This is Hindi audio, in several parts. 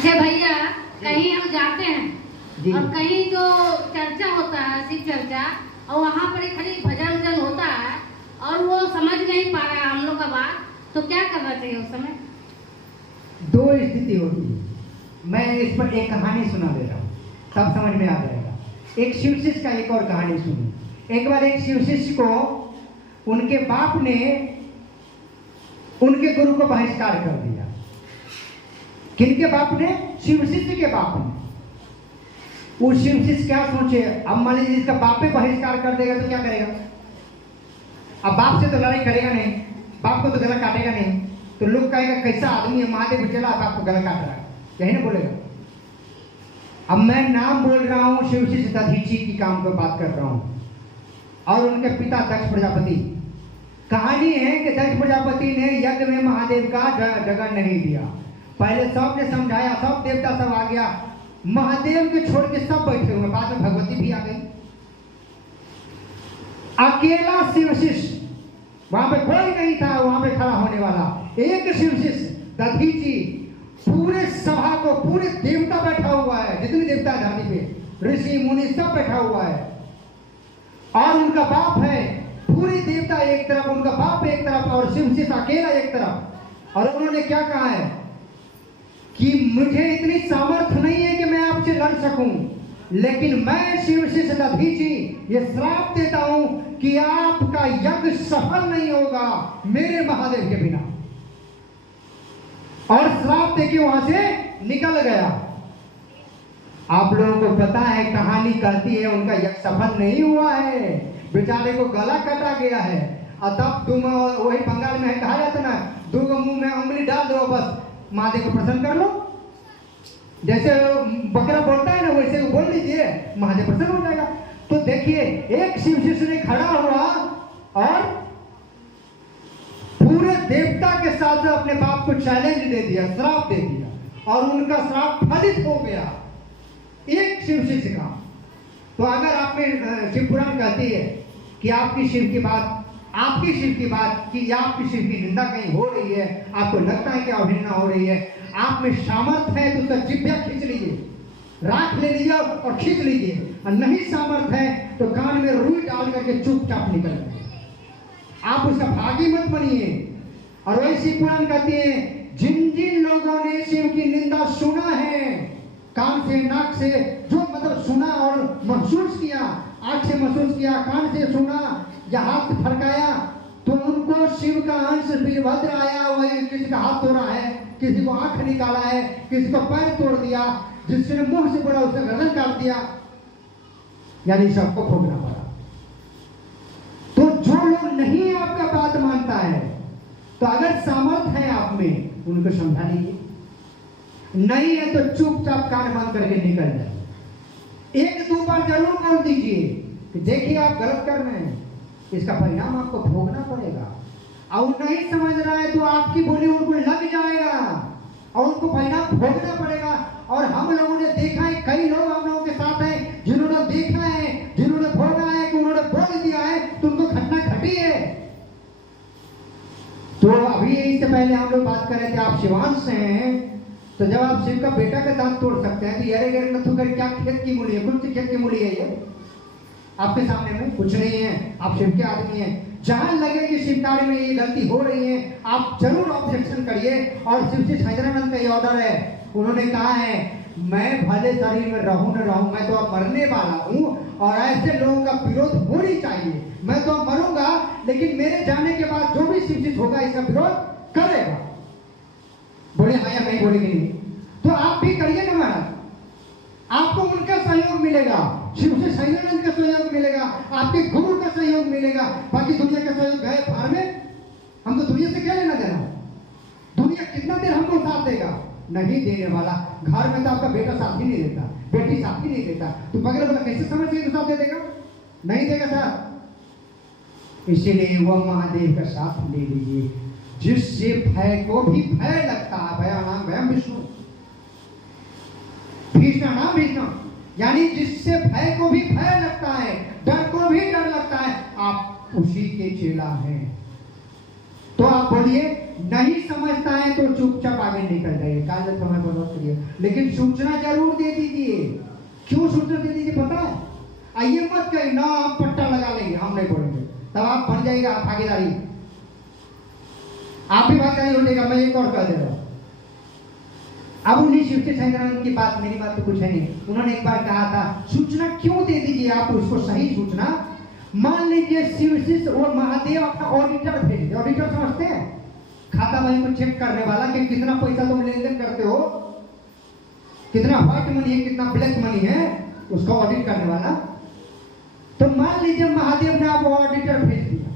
अच्छा भैया, कहीं हम जाते हैं और कहीं जो चर्चा होता है, शिव चर्चा, और वहाँ पर खाली भजन वजन होता है और वो समझ नहीं पा रहा है हम लोग का बात, तो क्या करना चाहिए उस समय? दो स्थिति होती है। मैं इस पर एक कहानी सुना दे रहा हूँ, तब समझ में आ जाएगा। एक शिव शिष्य का एक और कहानी सुनी। एक बार एक शिव शिष्य को उनके बाप ने उनके गुरु को बहिष्कार कर दिया। किनके बाप ने? शिव शिष्य के बाप ने। वो शिव शिष्य क्या सोचे, अब मान लीजिए इसका बाप पे बहिष्कार कर देगा तो क्या करेगा? अब बाप से तो लड़ाई करेगा नहीं, बाप को तो गला काटेगा नहीं, तो लोग कहेगा कैसा आदमी है, महादेव चला बाप को गला काट रहा है, यही ना बोलेगा। अब मैं नाम बोल रहा हूँ शिव शिष्य दधीची की काम को बात कर रहा हूँ, और उनके पिता दक्ष प्रजापति। कहानी है कि दक्ष प्रजापति ने यज्ञ में महादेव का जगह नहीं दिया। पहले सबने समझाया, सब देवता सब आ गया, महादेव के छोड़ के सब बैठे हुए, बाद में भगवती भी आ गई। अकेला शिव शिष्य, वहां पे कोई नहीं था वहां पे खड़ा होने वाला, एक शिव शिष्य दधीची। पूरे सभा को, पूरे देवता बैठा हुआ है, जितने देवता है धरती पे, ऋषि मुनि सब बैठा हुआ है, और उनका बाप है। पूरे देवता एक तरफ, उनका बाप एक तरफ, और शिव शिष्य अकेला एक तरफ। और उन्होंने क्या कहा है कि मुझे इतनी सामर्थ्य नहीं है कि मैं आपसे लड़ सकूं, लेकिन मैं शिव शिष्य दधीची ये श्राप देता हूं कि आपका यज्ञ सफल नहीं होगा मेरे महादेव के बिना। और श्राप देके वहां से निकल गया। आप लोगों को पता है, कहानी कहती है उनका यज्ञ सफल नहीं हुआ है, बेचारे को गला काटा गया है। और तब तुम वही बंगाल में कहा जाता ना, दो मुंह में उंगली डाल दो, बस महादेव को प्रसन्न कर लो। जैसे बकरा बोलता है ना, वैसे बोल लीजिए, महादेव प्रसन्न हो जाएगा। तो देखिए, एक शिव शिष्य ने खड़ा हुआ और पूरे देवता के साथ अपने बाप को चैलेंज दे दिया, श्राप दे दिया, और उनका श्राप फलित हो गया एक शिव शिष्य का। तो अगर आप में शिव पुराण कहती है कि आपकी शिव की बात कि आपकी शिव की निंदा कहीं हो रही है, आपको लगता है कि अवहेलना हो रही है, आप में सामर्थ्य है तो उसका जिभ्या खींच लीजिए, राख ले लीजिए और खींच लीजिए। और नहीं सामर्थ्य है तो कान में रुई डाल करके चुपचाप निकल जाए, आप उसका भागी मत बनिए। और वही शिव पुराण कहती है, जिन जिन लोगों ने शिव की निंदा सुना है, कान से, नाक से, जो मतलब सुना और महसूस किया, आंख से महसूस किया, कान से सुना या हाथ से फड़काया, तो उनको शिव का अंश वीरभद्र आया। वही किसी का हाथ तोड़ा है, किसी को आंख निकाला है, किसी को पैर तोड़ दिया, जिसने मुंह से बड़ा उसका गर्दन काट दिया, यानी सबको भोगना पड़ा। तो जो लोग नहीं आपका बात मानता है, तो अगर सामर्थ्य है आप में, उनको समझा लीजिए, नहीं है तो चुपचाप कान बंद करके निकल जाए। एक दो बार जरूर बोल दीजिए कि देखिए आप गलत कर रहे हैं, इसका परिणाम आपको भोगना पड़ेगा। और नहीं समझ रहा है तो आपकी बोली उनको लग जाएगा और उनको परिणाम भोगना पड़ेगा। और हम लोगों ने देखा है, कई लोग हम लोगों के साथ हैं जिन्होंने देखा है, जिन्होंने भोगा है कि उन्होंने बोल दिया है तो उनको घटना घटी है। तो अभी इससे पहले हम लोग बात कर रहे थे, आप शिवांश से हैं, तो जब आप शिव का बेटा का दांत तोड़ सकते हैं तो यारे गरे नथु कर क्या खेत की मूली है, कौन सी खेत की मूली है ये आपके सामने में? कुछ नहीं है, आप शिव के आदमी हैं। जहां लगे कि शिव कार्य में ये गलती हो रही है, आप जरूर ऑब्जेक्शन करिए। और शिव जी हैदराबाद का ये ऑर्डर है, उन्होंने कहा है मैं भले शरीर में रहूं न रहूं, मैं तो अब मरने वाला हूं, और ऐसे लोगों का विरोध होनी चाहिए। मैं तो अब मरूंगा, लेकिन मेरे जाने के बाद जो भी शिव होगा इसका विरोध करेगा। बोले हाँ या नहीं, बोलेंगे नहीं, तो आप भी करिए ना महाराज, आपको उनका सहयोग मिलेगा, शिव से सहयोग का सहयोग मिलेगा, आपके गुरु का सहयोग मिलेगा। बाकी दुनिया का सहयोग गए फार में, हम तो दुनिया से क्या लेना देना? दुनिया कितना देर हमको साथ देगा? नहीं देने वाला। घर में तो आपका बेटा साथ ही नहीं देता, बेटी साथ ही नहीं देता, तो बगल वाला कैसे समझ के साथ दे देगा? नहीं देगा साथ। इसीलिए वह महादेव का साथ ले लीजिए, जिससे भय को भी भय लगता है। भया नाम भयम विष्णु, भीष्म नाम भीष्म, यानी जिससे भय को भी भय लगता है, डर को भी डर लगता है, आप उसी के चेला हैं। तो आप बोलिए नहीं समझता है तो चुपचाप आगे निकल जाइए, कागज समय बर्बाद करिए, लेकिन सूचना जरूर दे दीजिए। क्यों सूचना दे दीजिए पता है? आइए मत कहीं ना हम पट्टा लगा लेंगे, हम नहीं बोलेंगे, तब आप बन जाएगा भागीदारी, आप भी भागीदारी हो जाएगा। मैं एक और कह दे रहा हूं, अब उन्हीं शिवजी साईनारायण की बात, मेरी बात तो कुछ है नहीं। उन्होंने एक बार कहा था सूचना क्यों दे दीजिए आप उसको, सही सूचना। मान लीजिए शिवशिष और महादेव अपना ऑडिटर भेज, ऑडिटर समझते हैं, खाता बही को चेक करने वाला कि कितना पैसा तुम लेन देन करते हो, कितना व्हाइट मनी है, कितना ब्लैक मनी है, उसका ऑडिट करने वाला। तो मान लीजिए महादेव ने आपको ऑडिटर भेज दिया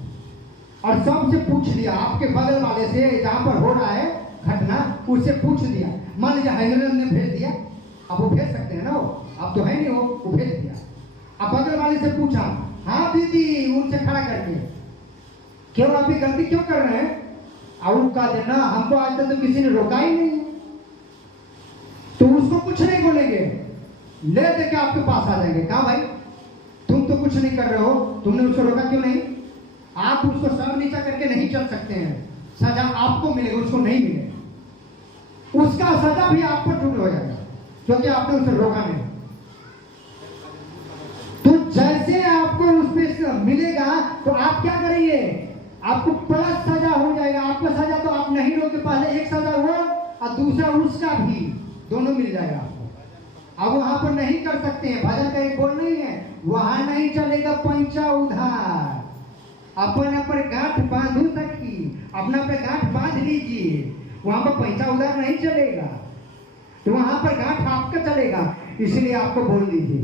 और सबसे पूछ लिया, आपके बगल वाले से जहां पर हो रहा है घटना, उससे पूछ दिया। मान लीजिए हैदराबाद ने भेज दिया, अब वो भेज सकते हैं ना, अब तो है नहीं, वो भेज दिया। अब बगल वाले से पूछा, हाँ दीदी, उनसे खड़ा करके, क्यों आप ये गलती क्यों कर रहे हैं? और वो कह देना हमको आज तक तो किसी ने रोका ही नहीं, तो उसको कुछ नहीं बोलेंगे, ले दे के आपके पास आ जाएंगे, कहा भाई तुम तो कुछ नहीं कर रहे हो, तुमने उसको रोका क्यों नहीं? आप उसको सर नीचा करके नहीं चल सकते हैं, सजा आपको मिलेगा, उसको नहीं मिलेगा, उसका सजा भी आप पर झूठ हो जाएगा क्योंकि आपने उसे रोका नहीं। तो जैसे आपको उस पे मिलेगा तो आप क्या करेंगे, आपको प्लस सजा हो जाएगा। आपका सजा तो आप नहीं रोके, पहले एक सजा हो और दूसरा उसका भी, दोनों मिल जाएगा आपको। अब वहां पर नहीं कर सकते हैं, भजन का एक बोल नहीं है, वहां नहीं चलेगा पैंचा उधार, अपन अपन गांठ बांधू सकी, अपना पे गांठ बांध लीजिए, वहां पर पैसा उधार नहीं चलेगा, तो वहां पर गांठ आपका चलेगा। इसलिए आपको बोल दीजिए,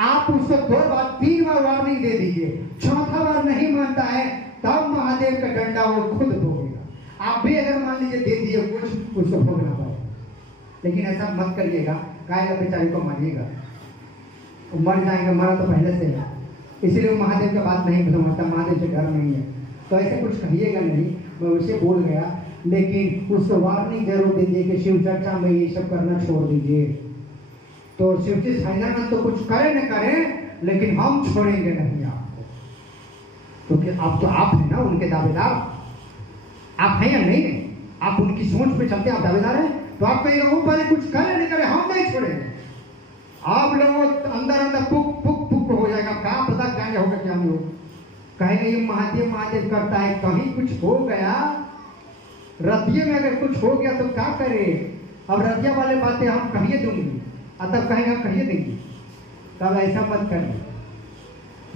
आप उसको 2 बार 3 बार वार्निंग दे दीजिए, चौथा बार नहीं मानता है तब महादेव का डंडा वो खुद भोगेगा। आप भी अगर मान लीजिए दे दिए कुछ, उसको भोगना पड़ेगा, लेकिन ऐसा मत करिएगा, कायला बेचारी को मारिएगा, मर जाएंगे, मरा तो पहले से है, इसलिए महादेव का बात नहीं समझता, महादेव से डर नहीं है, तो ऐसे कुछ कहिएगा नहीं। मैं उसे बोल गया, लेकिन उसको वार्निंग जरूर दीजिए कि शिव चर्चा में ये सब करना छोड़ दीजिए। तो शिवजी साईनारायण तो कुछ करें न करें, लेकिन हम छोड़ेंगे नहीं आपको, क्योंकि आप तो आप हैं ना उनके दावेदार, आप हैं या नहीं है? आप उनकी सोच पे चलते आप दावेदार हैं, तो आप कहेंगे वो पहले कुछ करें नहीं करें, हम नहीं छोड़ेंगे। आप लोगों अंदर अंदर पुक पुक पुक हो जाएगा, क्या पता क्या होगा क्या नहीं होगा, कहेंगे ये महादेव महादेव करता है, कहीं कुछ हो गया रतिये में, अगर कुछ हो गया तो क्या करे? अब रतिया वाले बातें हम कहिए दूंगी, तब कहेंगे हम कहिए देंगे, तब ऐसा मत करिए।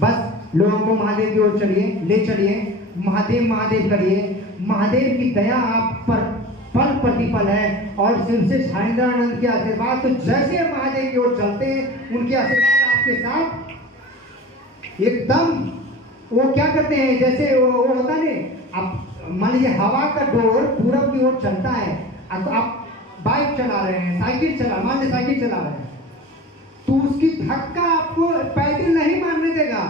बस लोगों को महादेव की ओर चलिए, ले चलिए, महादेव महादेव करिए, महादेव की दया आप पर पल प्रतिपल है, और शिव से साईनारायण के आशीर्वाद, तो जैसे महादेव की ओर चलते हैं उनके आशीर्वाद आपके साथ एकदम। वो क्या करते हैं, जैसे वो होता नहीं, आप मान लीजिए हवा का डोर पूरब की ओर चलता है, तो आप बाइक चला रहे हैं, साइकिल चला, मान लीजिए साइकिल चला रहे हैं, तो उसकी धक्का आपको पैडल नहीं मारने देगा,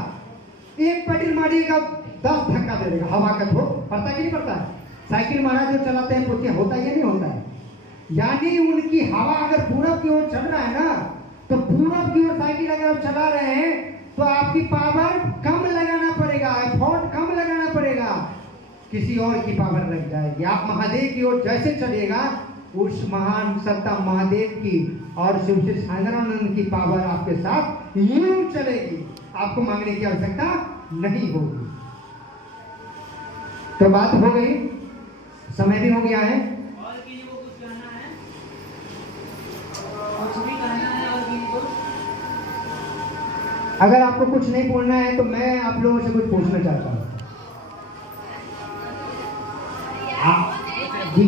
एक पैडल मारिएगा 10 धक्का दे देगा, हवा का डोर पड़ता कि नहीं पड़ता है? साइकिल महाराज जो चलाते हैं तो होता है या नहीं होता है? यानी उनकी हवा अगर पूरब की ओर चल रहा है ना, तो पूरब की ओर साइकिल अगर आप चला रहे हैं तो आपकी पावर कम लगाना पड़ेगा, एफर्ट कम लगाना पड़ेगा, किसी और की पावर लग जाएगी। आप महादेव की ओर जैसे चलिएगा, उस महान सत्ता महादेव की और शिव से साईनारायण की पावर आपके साथ यूं चलेगी, आपको मांगने की आवश्यकता नहीं होगी। तो बात हो गई, समय भी हो गया है, और किसी को कुछ कहना है? कुछ भी कहना है और किसी को? अगर आपको कुछ नहीं बोलना है तो मैं आप लोगों से कुछ पूछना चाहता हूँ। जी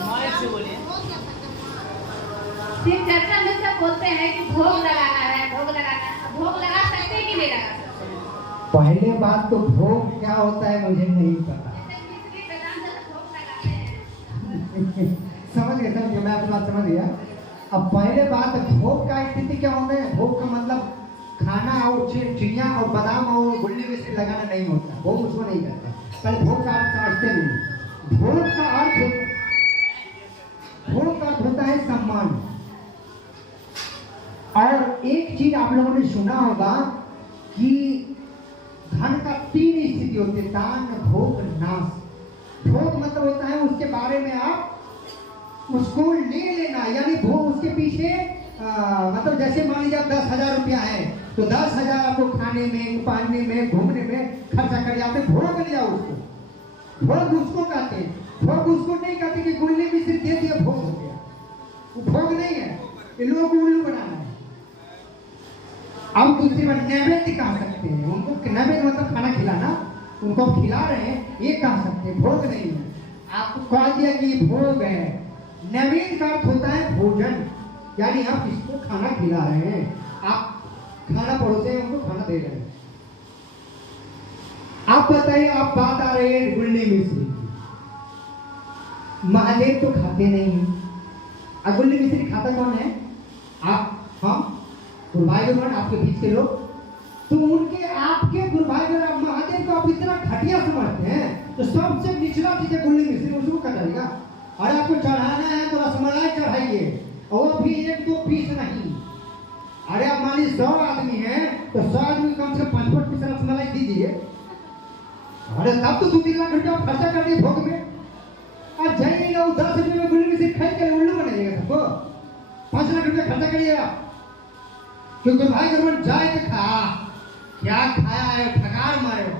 माइक से बोलिए। शिव चर्चा में सब बोलते हैं कि भोग लगाना है, भोग लगाना है, भोग लगा सकते हैं कि नहीं लगा सकते? पहले बात तो भोग क्या होता है मुझे नहीं पता। समझ गए, मैं आपकी बात समझ गया। अब पहले बात, भोग का स्थिति क्या होता है? भोग का मतलब खाना और चिड़िया और बादाम और गुल्ली बिस्किट लगाना नहीं होता, भोग उसको नहीं करता। पहले भोग का अर्थ समझते नहीं। भोग का अर्थ होता है सम्मान। और एक चीज आप लोगों ने सुना होगा कि धन का 3 स्थिति होती है, दान, भोग, नाश। भोग मतलब होता है उसके बारे में आप उसको ले लेना, यानी भोग उसके पीछे मतलब जैसे मान लीजिए 10,000 रुपया है तो 10,000 आपको खाने में, पहनने में, घूमने में खर्चा कर जाते, भोग लिया उसको। भोग उसको कहते हैं, भोग उसको नहीं कहते कि गुल्ली मिश्री दे दिया भोग हो गया, वो भोग नहीं है, ये लोग उल्लू बनाना है। अब दूसरी बात नैवेद्य कह सकते हैं, उनको नैवेद्य मतलब खाना खिलाना, उनको खिला रहे हैं ये कह सकते हैं, भोग नहीं है। आपको कह दिया कि भोग है। नैवेद्य का अर्थ होता है भोजन, यानी आप किसको खाना खिला रहे हैं, आप खाना परोसे हैं, उनको खाना दे रहे हैं। आप बताइए, आप बात आ रही है गुल्ली मिश्री, महादेव तो खाते नहीं हैं, गुल्ली मिश्री खाता कौन है? आप, हम, गुरुभाई गुरुभाई आपके बीच के लोग। तो उनके आपके गुरुभाई गुरुभाई महादेव को आप इतना घटिया समझते हैं, तो सबसे निचला चीज है गुल्ली मिश्री, उसको कटाएगा। अरे आपको चढ़ाना है तो रसमलाई चढ़ाइए, और वो भी 1-2 पीस नहीं। अरे आप मान लीजिए 100 आदमी हैं तो 100 आदमी कम से कम 5-5 पीस रसमलाई दीजिए। अरे तब तो 2-3 लाख रुपया खर्चा कर दिए भोग में। आप जाइएगा वो 10 रुपये में गुल्ली मिश्री खाई के उल्लू बनाइएगा सबको, 5 लाख रुपया खर्चा करिएगा। क्योंकि भाई गुरुवन जाए तो खा, क्या खाया है, ठकार मारे हो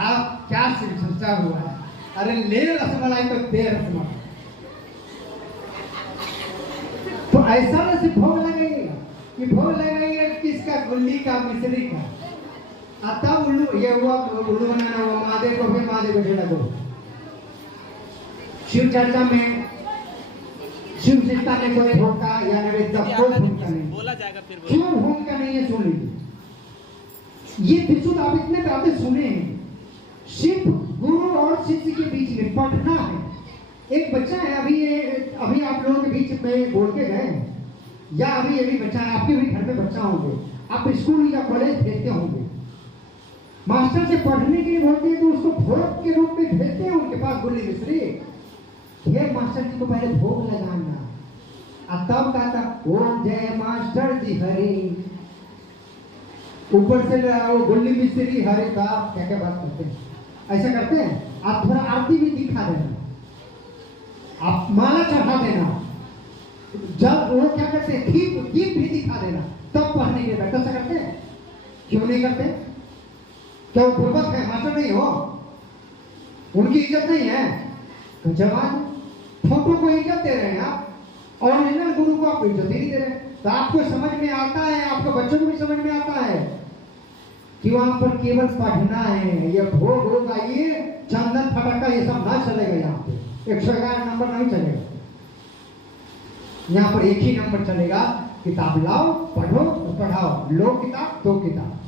आप, क्या सोचा हुआ है? अरे ले रसमलाई तो दे रसमलाई। तो ऐसा ना सिर्फ भोग लगाइएगा, ये भोग लगाइएगा किसका? गुल्ली का, मिश्री का। तब उल्लू ये हुआ, उल्लू बनाना हुआ। महादेव को, फिर महादेव को ढेला दो। शिव चर्चा में शिव चिंता में कोई भोगता या नैवेद्य कोई भूमिका नहीं, बोला जाएगा फिर क्यों भूमिका नहीं है? सुन लीजिए, ये विशुद्ध आप इतने बातें सुने हैं। शिव गुरु और शिष्य के बीच में पढ़ना है। एक बच्चा है, अभी आप लोगों के बीच में बोल के गए, या अभी ये भी बच्चा है, आपके भी घर में बच्चा होंगे, आप स्कूल या कॉलेज भेजते होंगे, मास्टर से पढ़ने के लिए बोलते हैं तो उसको भोग के रूप में भेजते हैं उनके पास गुल्ली मिश्री। ये मास्टर जी को पहले भोग लगाना, और तब कहता ओम जय मास्टर जी हरि, ऊपर से वो गुल्ली मिश्री हरे का क्या क्या बात करते हैं, ऐसा करते हैं। आप थोड़ा आरती भी दिखा देना, आप माला चढ़ा देना, जब वो क्या करते हैं दीप भी दिखा देना, तब पढ़ने के बाद ऐसा करते हैं। क्यों नहीं करते? क्या वो पूर्वक है? मास्टर नहीं हो, उनकी इज्जत नहीं है? तो जवान फोटो को इज्जत दे रहे हैं आप, और ओरिजिनल गुरु को आप इज्जत ही नहीं दे रहे। तो आपको समझ में आता है, आपके बच्चों को भी समझ में आता है कि वहां पर केवल पढ़ना है, ये भोग होगा, ये चंदन फटका ये सब ना चलेगा। यहाँ पे 111 नंबर नहीं चलेगा, यहाँ पर एक ही नंबर चलेगा, किताब लाओ, पढ़ो और पढ़ाओ, लो किताब दो किताब,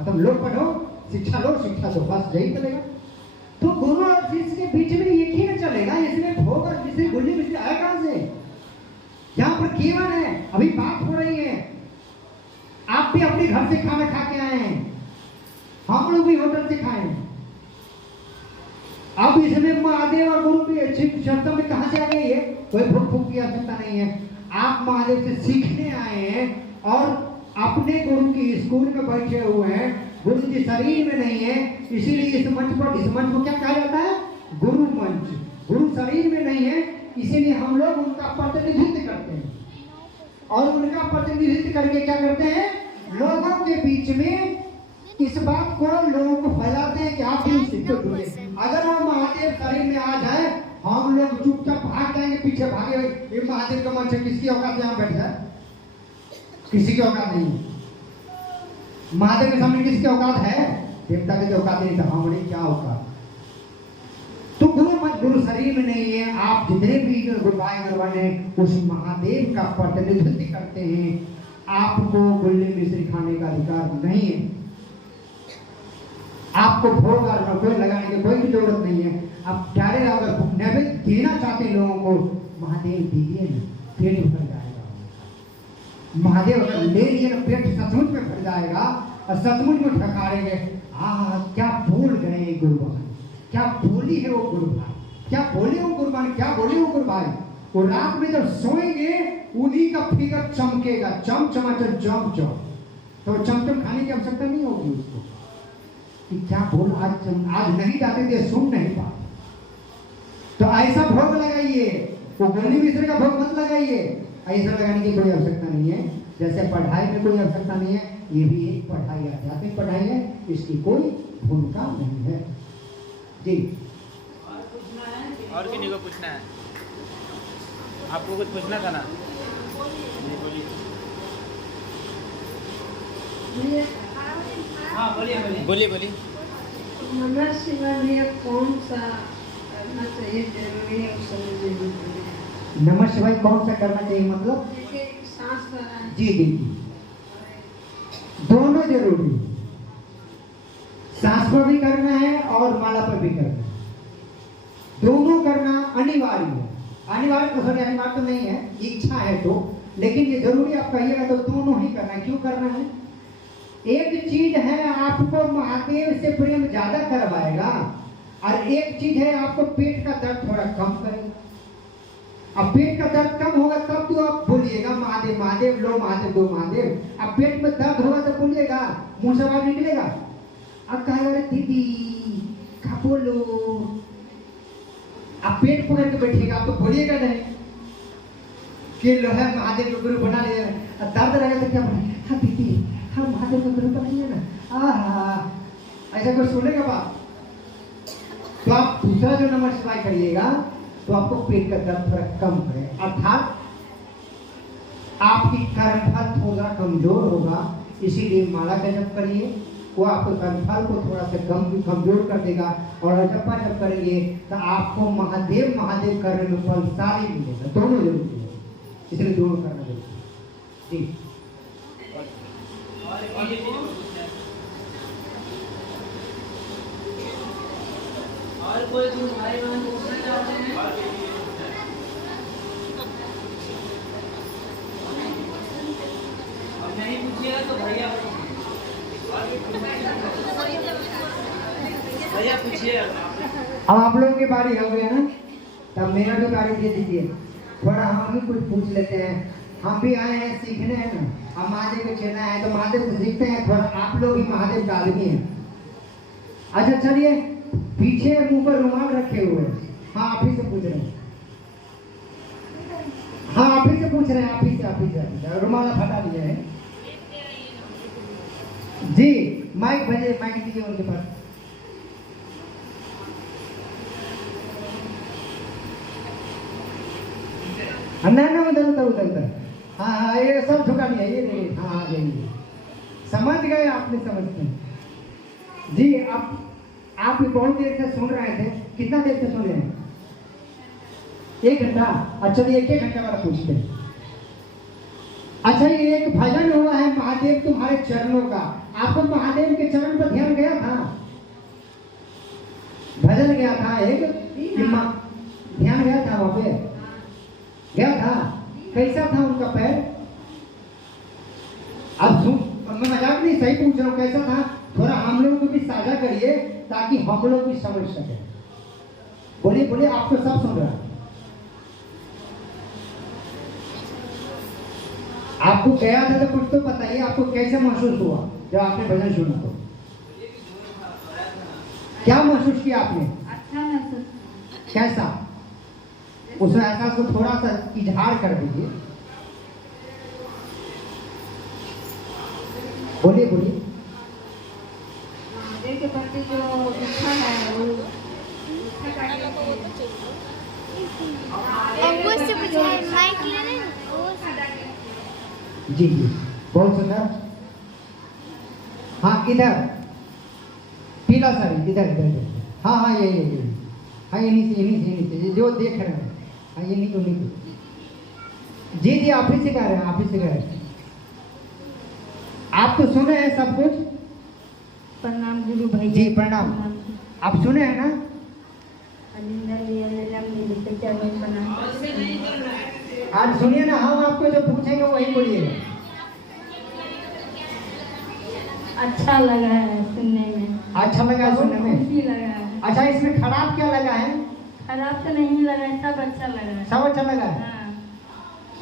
मतलब लो पढ़ो, शिक्षा लो, शिक्षा दो, बस यही चलेगा। तो गुरु और शिष्य के बीच में एक ही ना चलेगा, इसमें भोग और मिश्री गुल्ली मिश्री आया कहां से? यहाँ पर केवल है, अभी बात हो रही है, आप भी अपने घर से खाना खा के आए हैं, हम लोग भी होटल से खाए हैं। अब इसमें महादेव और गुरु की शर्तों में कहां से आ गई है? कोई भूख भूख की आवश्यकता नहीं है। आप महादेव से सीखने आए हैं और अपने गुरु की स्कूल में बैठे हुए हैं, गुरु जी शरीर में नहीं है, इसीलिए इस मंच को क्या कहा जाता है? गुरु मंच। गुरु शरीर में नहीं है, इसीलिए हम लोग उनका प्रतिनिधित्व करते हैं, और उनका प्रतिनिधित्व करके क्या करते हैं? लोगों के बीच में इस बात को लोगों को फैलाते हैं कि आप भी उससे जुड़े। अगर वो महादेव शरीर में आ जाए, हम लोग चुपचाप भाग जाएंगे, पीछे भागे, ये महादेव का मंच है, किसकी औकात यहाँ बैठ जाए? किसी की औकात नहीं। महादेव के सामने किसकी औकात है? देवता की औकात नहीं, तो हमारी क्या औकात? तो गुरु शरीर में नहीं है। आप जितने भी गुरुभाई गुरुवाने उस महादेव का प्रतिनिधित्व करते हैं, आपको गुल्ली मिश्री खाने का अधिकार नहीं है। आपको भोग और कोई लगाने की कोई भी जरूरत नहीं है। आप डायरेक्ट अगर नैवेद्य देना चाहते हैं लोगों को, महादेव दीजिए ना, पेट भर जाएगा। महादेव अगर ले लिए ना, पेट सचमुच में भर जाएगा और सचमुच में ठकारेंगे। क्या बोल गए गुरुभाई, क्या बोली है वो गुरुभाई, क्या बोले वो गुरुभाई, क्या बोले वो गुरुभाई। वो रात में जब सोएंगे, उन्हीं का फिगर चमकेगा, चम चमाचम चम चम। तो चमचम खाने की आवश्यकता नहीं होगी उसको कि क्या बोल आज नहीं जाते थे, सुन नहीं पाते। तो ऐसा भोग लगाइए, तो गोली मिश्र का भोग मत लगाइए। ऐसा लगाने की कोई आवश्यकता नहीं है। जैसे पढ़ाई में कोई आवश्यकता नहीं है, ये भी एक पढ़ाई आध्यात्मिक पढ़ाई है, इसकी कोई भूमिका नहीं है। जी और पूछना है और किन्हीं को पूछना है? आपको कुछ पूछना था ना? जी बोलिए। हाँ बोलिए बोलिए। बोलिए बोलिए। नमः शिवाय में कौन सा करना चाहिए, जरूरी है उस समय जरूरी है? नमः शिवाय कौन सा करना चाहिए मतलब? जैसे सांस है, जी जी जी, दोनों जरूरी है। सांस पर भी करना है और माला पर भी करना है, दोनों करना अनिवार्य है। अनिवार्य तो नहीं है, इच्छा है तो, लेकिन ये जरूरी आप कहिएगा तो दोनों ही करना है। क्यों करना है? एक चीज है आपको महादेव से प्रेम ज्यादा करवाएगा, और एक चीज है आपको पेट का दर्द थोड़ा कम करेगा। अब पेट का दर्द कम होगा तब तो आप बोलिएगा महादेव महादेव, लो महादेव दो महादेव। अब पेट में दर्द होगा तो बोलिएगा, मुंह से आवाज निकलेगा, अब कहेगा अरे दीदी क्या बोलो। आप पेट पकड़ के बैठिएगा, आप तो बोलिएगा नहीं कि लो है महादेव को गुरु बना लिया। दर्द रहेगा तो क्या बोले, हाँ दीदी हाँ महादेव को गुरु बना लिया ना, ऐसा कोई सुनेगा बात? तो आप दूसरा जो नमः शिवाय करिएगा तो आपको पेट का दर्द थोड़ा कम करे, अर्थात आपकी कर्मफल थोड़ा कमजोर होगा, इसीलिए माला का जप करिए। वो आपके कर्मफल को थोड़ा सा कमजोर कर देगा, और जपा जप करेंगे तो आपको महादेव महादेव करने में फल सारी मिलेगा। दोनों जरूरी है, इसलिए दोनों करना जरूरी है। जी और किसी को पूछना है? और कोई कुछ भाई बहन पूछना चाहते हैं? अब नहीं पूछिएगा तो भैया भैया पूछिए। अब आप लोगों की बारी हो गई ना, तब मेरा भी बारी दे दीजिए। थोड़ा हम भी कुछ पूछ लेते हैं, हम भी आए हैं सीखने हैं ना। अब महादेव को चलना है तो महादेव को सीखते हैं, थोड़ा आप लोग भी महादेव का आदमी हैं। अच्छा चलिए, पीछे मुंह पर रुमाल रखे हुए हैं। हाँ आप ही से पूछ रहे हैं, हाँ आप ही से पूछ रहे हैं, आप ही से रुमाल हटा दिए हैं। जी माइक भेजिए, माइक दीजिए उनके पास। ना उधर। हाँ ये सब झुका दिया, ये हाँ यही समझ गए, आपने समझते हैं। जी आप बहुत देर से सुन रहे थे, कितना देर से सुन रहे हैं? 1 घंटा। अच्छा ये 1 घंटा वाला पूछते हैं। अच्छा ये एक भजन हुआ है महादेव तुम्हारे चरणों का, आपको महादेव के चरण पर ध्यान गया था? भजन गया था एक, ध्यान गया था वहां पे, गया था। कैसा था उनका पैर? अब मैं मजाक नहीं, सही पूछ रहा हूँ, कैसा था? थोड़ा हम लोगों को भी साझा करिए ताकि हम लोग भी समझ सके। बोलिए आपको सब सुन रहा है। आपको गया था तो कुछ तो बताइए, आपको कैसा महसूस हुआ जब आपने भजन सुना? तो क्या महसूस किया आपने? अच्छा महसूस। कैसा? उस एहसास को थोड़ा सा इजहार कर दीजिए। बोलिए महादेव के प्रति जो इच्छा है वो इच्छा का जी बहुत सुंदर। हाँ इधर पीला साड़ी, इधर हाँ यही हाँ ये नीचे जो देख रहे हैं, हाँ ये नहीं। जी आप ही से कह रहे हैं, आप तो सुने हैं सब कुछ। प्रणाम गुरु भाई जी प्रणाम। आप सुने हैं ना? आज सुनिए ना, हम आपको जो पूछेंगे वही बोलिए। अच्छा लगा है सुनने में। अच्छा लगा है सुनने में? खुशी लगा है। अच्छा इसमें खराब क्या लगा है? खराब तो नहीं लगा है, सब अच्छा लगा है। सब अच्छा लगा है? हाँ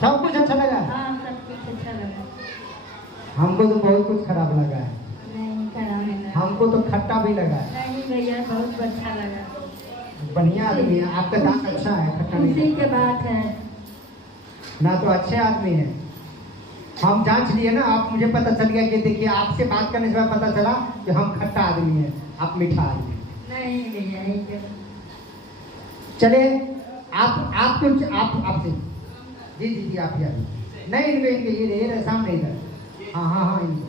सब कुछ अच्छा लगा है? हाँ सब कुछ अच्छा लगा है। हमको तो बहुत कुछ खराब लगा है, नहीं खराब नहीं लगा। हमको तो खट्टा भी लगा है। नहीं भैया बहुत अच्छा लगा। बढ़िया आदमी है, आपका दांत अच्छा है, खट्टा नहीं खुशी लगा। के बात है। ना तो अच्छे आदमी हैं। हम जांच लिए ना, आप मुझे पता चल गया कि देखिए आपसे बात करने से पता चला कि हम खट्टा आदमी हैं, आप मीठा आदमी हैं। नहीं भैया नहीं कर। चले आप कुछ आपसे जी जी जी आप ही आइए। नहीं इनके ये रहे सामने इधर। हाँ इनको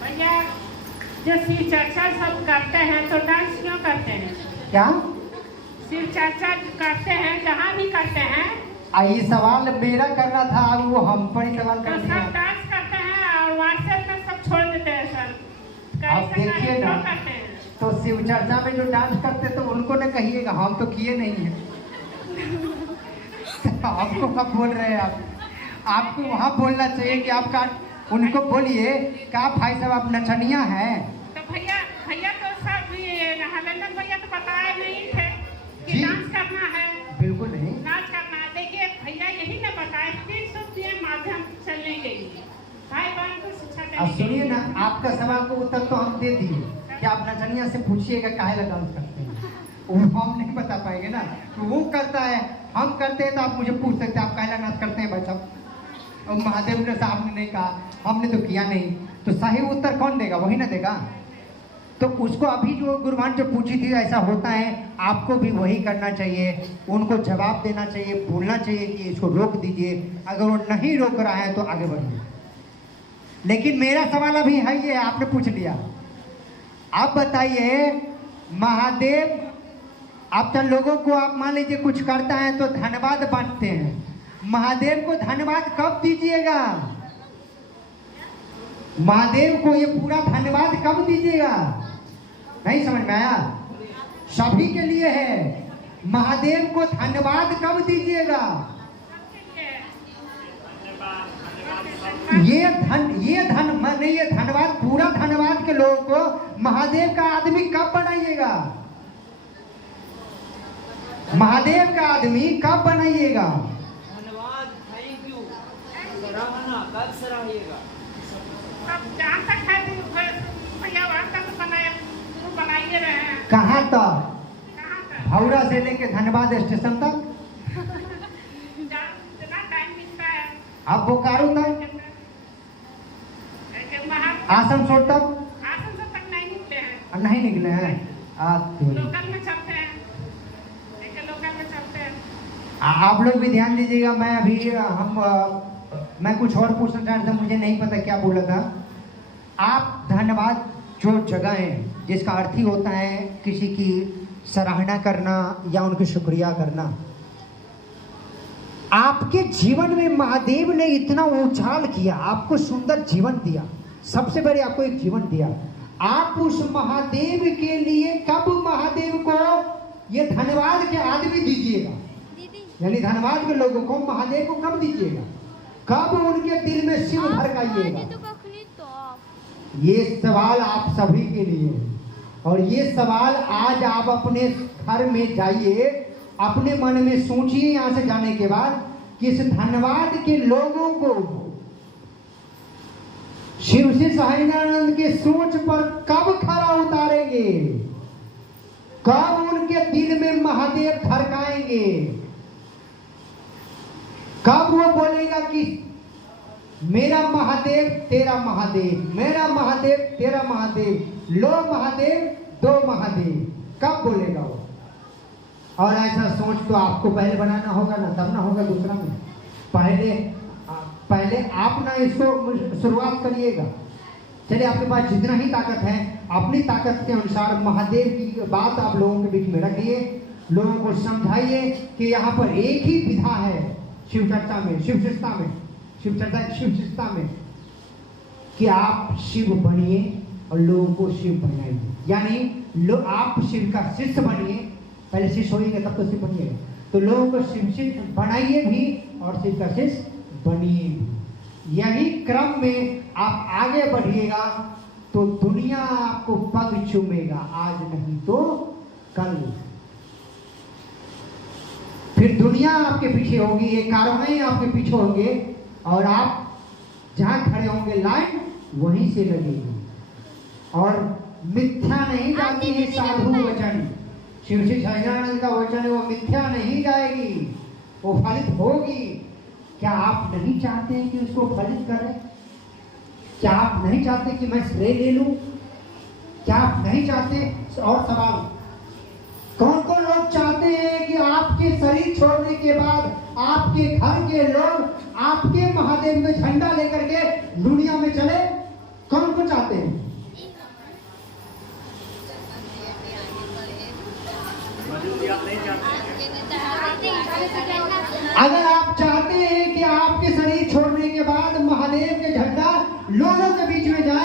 भैया जो शिव चर्चा सब करते हैं तो डांस क्यों करते हैं? क्या शिव चर्चा करते हैं जहाँ भी करते हैं ये सवाल मेरा करना था, अब वो हम पर ही सवाल तो कर सब दिया। डांस करते हैं और व्हाट्सएप में सब छोड़ देते हैं सर। अब कैसे देखिए क्यों ना, करते हैं? तो शिव चर्चा में जो डांस करते तो उनको न कहिएगा, हम तो किए नहीं हैं। आपको कब बोल रहे हैं आपको वहाँ बोलना चाहिए कि आपका उनको बोलिए क्या भाई साहब आप नचनिया हैं। तो भैया तो सब हरिंदर भैया तो बताए नहीं थे कि जी। डांस करना है, बिल्कुल नहीं। नाच करना है। देखिए भैया यही ना बताए 300 माध्यम चलने के लिए भाई बहन को शिक्षा अब देने के सुनिए लिए। ना, आपका सवाल को उत्तर तो हम दे दिए कि आप नचनिया से पूछिएगा काहे लगा डांस करते हैं, वो हम नहीं बता पाएंगे ना। तो वो करता है, हम करते हैं, तो आप मुझे पूछ सकते हैं आप काहे लगा नाच करते हैं भाई साहब। और महादेव ने साहब ने नहीं कहा, हमने तो किया नहीं, तो सही उत्तर कौन देगा? वही ना देगा। तो उसको अभी जो गुरबान जो पूछी थी ऐसा होता है, आपको भी वही करना चाहिए, उनको जवाब देना चाहिए, बोलना चाहिए कि इसको रोक दीजिए। अगर वो नहीं रोक रहा है तो आगे बढ़िए। लेकिन मेरा सवाल अभी है ये, आपने पूछ लिया। आप बताइए महादेव, आप तो लोगों को आप मान लीजिए कुछ करता है तो धन्यवाद बांटते हैं, महादेव को धन्यवाद कब दीजिएगा? महादेव को ये पूरा धन्यवाद कब दीजिएगा? नहीं समझ में आया? सभी के लिए है, महादेव को धन्यवाद कब दीजिएगा? ये धन्यवाद पूरा धन्यवाद के लोगों को महादेव का आदमी कब बनाइएगा? महादेव का आदमी कब बनाइएगा? धन्यवाद, थैंक यू, सराहना कब सराहिएगा? अब जहाँ तक है भैया वहाँ तक बनाइए रहे हैं। कहाँ तक? कहाँ तक? हावड़ा से लेके धनबाद स्टेशन तक, जितना टाइम मिलता है। अब बोकारो तक, आसनसोल तक आसनसोल तक नहीं निकले हैं। नहीं निकले हैं। लोकल में चलते हैं, लोकल में चलते हैं। आप लोग भी ध्यान दीजिएगा। मैं अभी मैं कुछ और पूछना चाहता था, मुझे नहीं पता क्या बोला था। आप धन्यवाद जो जगह है जिसका अर्थ ही होता है किसी की सराहना करना या उनकी शुक्रिया करना। आपके जीवन में महादेव ने इतना उछाल किया, आपको सुंदर जीवन दिया, सबसे पहले आपको एक जीवन दिया। आप उस महादेव के लिए कब महादेव को ये धन्यवाद के आदमी दीजिएगा, यानी धन्यवाद के लोगों को महादेव को कब दीजिएगा? कब उनके दिल में शिव भड़काइएगा? ये सवाल आप सभी के लिए है। और ये सवाल आज आप अपने घर में जाइए, अपने मन में सोचिए यहाँ से जाने के बाद कि इस धन्यवाद के लोगों को शिव से सहायनानंद के सोच पर कब खरा उतारेंगे, कब उनके दिल में महादेव धड़काएंगे, कब वो बोलेगा कि मेरा महादेव तेरा महादेव, मेरा महादेव तेरा महादेव, लो महादेव दो महादेव, कब बोलेगा वो? और ऐसा सोच तो आपको पहले बनाना होगा ना, तब ना होगा दूसरा में। पहले आप ना इसको शुरुआत करिएगा। चलिए आपके पास जितना ही ताकत है अपनी ताकत के अनुसार महादेव की बात आप लोगों के बीच में रखिए, लोगों को समझाइए कि यहाँ पर एक ही विधा है शिव चर्चा में, शिव शिष्टता में कि आप शिव बनिए और लोगों को शिव बनाइए। यानी आप शिव का शिष्य बनिए, पहले शिष्य होइएगा तब तो शिव बनिएगा। तो लोगों को शिव बनाइए भी और शिव का शिष्य बनिए भी। यही क्रम में आप आगे बढ़िएगा तो दुनिया आपको पग चूमेगा, आज नहीं तो कल। फिर दुनिया आपके पीछे होगी, ये कारवाई आपके पीछे होंगे और आप जहाँ खड़े होंगे लाइन वहीं से लगेगी। और मिथ्या नहीं जाती है साधु वचन, शिव श्री सहजानंद का वचन है, वो मिथ्या नहीं जाएगी, वो फलित होगी। क्या आप नहीं चाहते कि उसको फलित करें? क्या आप नहीं चाहते कि मैं श्रेय ले लूं? क्या आप नहीं चाहते? और सवाल, कौन कौन लोग चाहते हैं कि आपके शरीर छोड़ने के बाद आपके घर के लोग आपके महादेव में झंडा लेकर के दुनिया में चले? कौन कौन चाहते हैं? अगर आप चाहते हैं कि आपके शरीर छोड़ने के बाद महादेव के झंडा लोगों के बीच में जाए